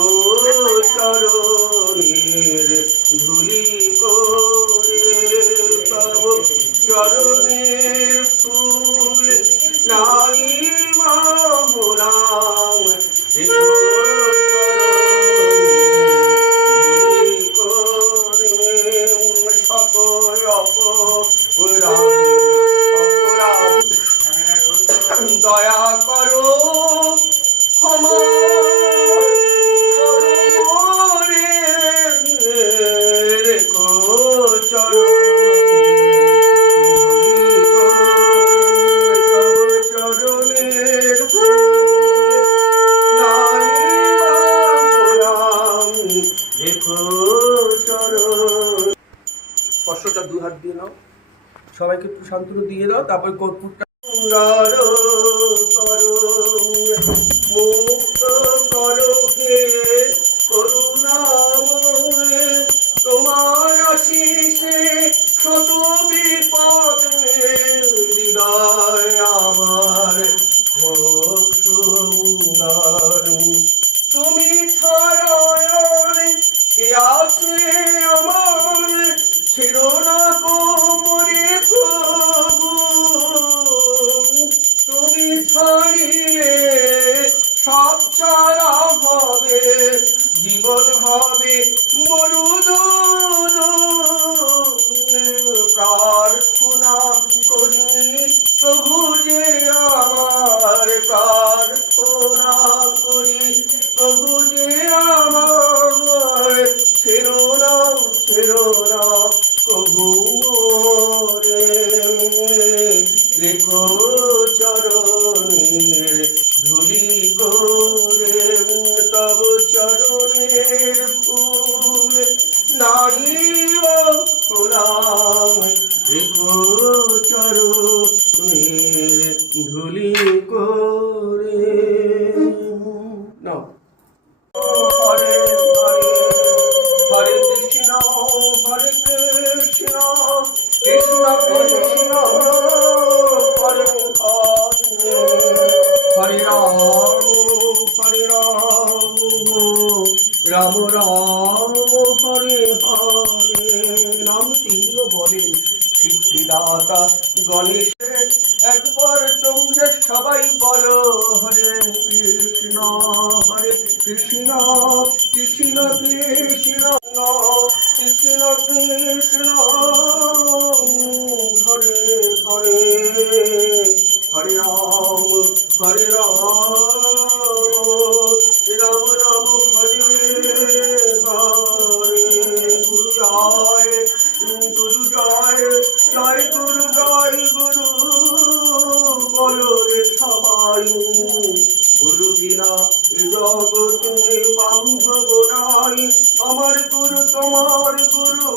ও চরণের ধুলি করে তব চরণের ফুল নাই মাহুরাম শত অপরাধ দয়া করো ক্ষমা কষ্টটা 2 হাত দিয়ে নাও, সবাইকে একটু সান্ত্বনা দিয়ে দাও, তারপর কর্পূরটা মুক্ত করো হে করুণাময়, তোমার আশিসে শত বিপদ হৃদয় আমার হোক সুন্দর। তুমি ছাড়া কে আছে আমার, ছিল না কোমরে প্রভু, তুমি ছাড়িয়ে সব ছাড়া হবে, জীবন হবে মরুদূত। প্রার্থনা করি প্রভু যে আমার, প্রার্থনা করি প্রভু যে আমার, ছেড়ো না প্রভু রে, রেখো চরণের ধুলি করে তব চরণের ফুল নাই গোলাম, রেখো চরণের ধুলি করে নাও। হরে হরে হরে কৃষ্ণ হরে কৃষ্ণ কৃষ্ণ কৃষ্ণ হরে হরে, হরে রাম রাম রাম হরে হরে। নাম তিনিও বলেন সিদ্ধিদাতা গণেশ। একবার তোমরা সবাই বলো হরে কৃষ্ণ কৃষ্ণ কৃষ্ণ কৃষ্ণ কৃষ্ণ হরে হরে, হরে রাম রাম রাম হরে হরে। গুরু জয় জয় গুরু বলো রে সবাই, গুরু বিনা জগতে বান্ধব নাই, আমার গুরু তোমার গুরু